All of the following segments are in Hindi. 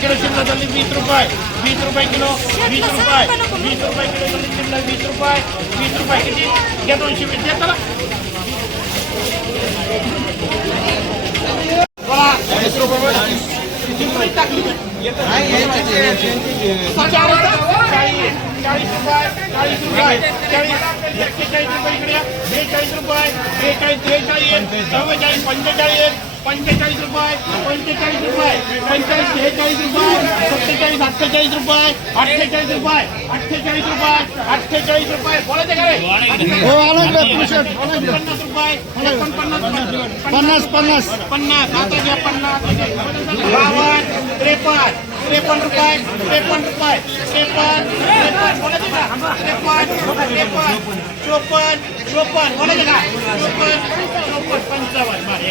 किलो शिमला चालली वीस रुपये. वीस रुपये किलो वीस रुपये. वीस रुपये किलो चालली शिमला वीस रुपये. वीस रुपये किती? घ्या दोनशे वीस द्या चला रुपये टाकली? चाळीस चाळीस रुपये चाळीस रुपये चाळीस एक्केचाळीस रुपये इकडे. बेचाळीस रुपये पंचेचाळीस रुपये पंचेचाळीस रुपये पंचेचाळीस सेहेचाळीस रुपये सत्तेचाळीस अठ्ठेचाळीस रुपये अठ्ठेचाळीस रुपये अठ्ठेचाळीस रुपये अठ्ठेचाळीस रुपये बोलायचे का? हो पन्नास रुपये. पन्नास पन्नास पन्नास आता पन्नास त्रेपन्न तिरपन रुपए तिरपन रुपए तिरपन तिरपन तिरपन चौपन चौपन बोला जगह चौपन चौपन पंचावन मारे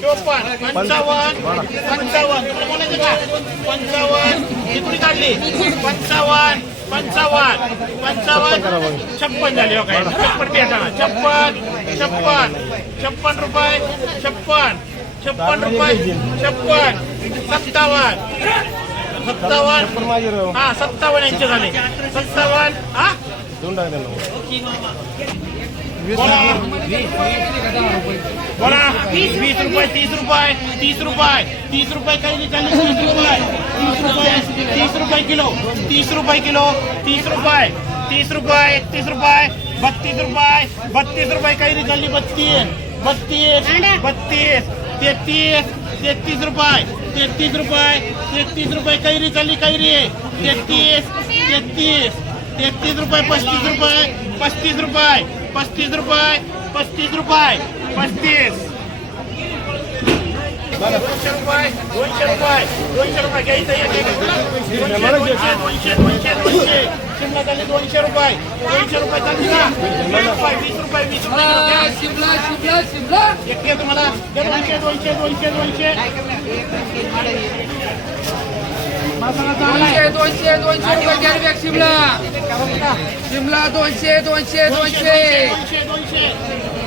चोपन्न पंचावन्न पंचावन्न तुम्हाला बोलायचं का पंचावन्न ही कुणी काढली पंचावन्न पंचावन्न पंचावन्न छप्पन झाली हो काय छप्पन भेटा छप्पन छप्पन छप्पन रुपये छप्पन छप्पन रुपये छप्पन सत्तावन्न सत्तावन्न हा सत्तावन्न यांचे झाले सत्तावन्न हा बोला वीस वीस तीस रुपये तीस रुपये तीस रुपये काही तीस रुपये तीस रुपये तीस रुपये किलो तीस रुपये किलो तीस रुपये तीस रुपये एकतीस रुपये बत्तीस रुपये बत्तीस रुपये काही चालली बत्तीस बत्तीस बत्तीस तेहतीस तेहतीस रुपये तेहतीस रुपये तेहतीस रुपये कैरी चालली कैरी तेहतीस तेहतीस तेहतीस रुपये पस्तीस रुपये पस्तीस रुपये पस्तीस रुपये पस्तीस रुपये पस्तीस. दोनशे रुपये दोनशे रुपये दोनशे रुपये. घ्यायचं दोनशे दोनशे दोनशे दोनशे शिमला चालली दोनशे रुपये. दोनशे रुपये ना वीस रुपये वीस रुपये वीस रुपये. शिमला शिमला शिमला. एक तुम्हाला. दोनशे दोनशे दोनशे दोनशे. दोनशे दोनशे दोनशे रुपये घ्या बॅग शिमला. शिमला दोनशे दोनशे. दोनशे दोनशे दोनशे.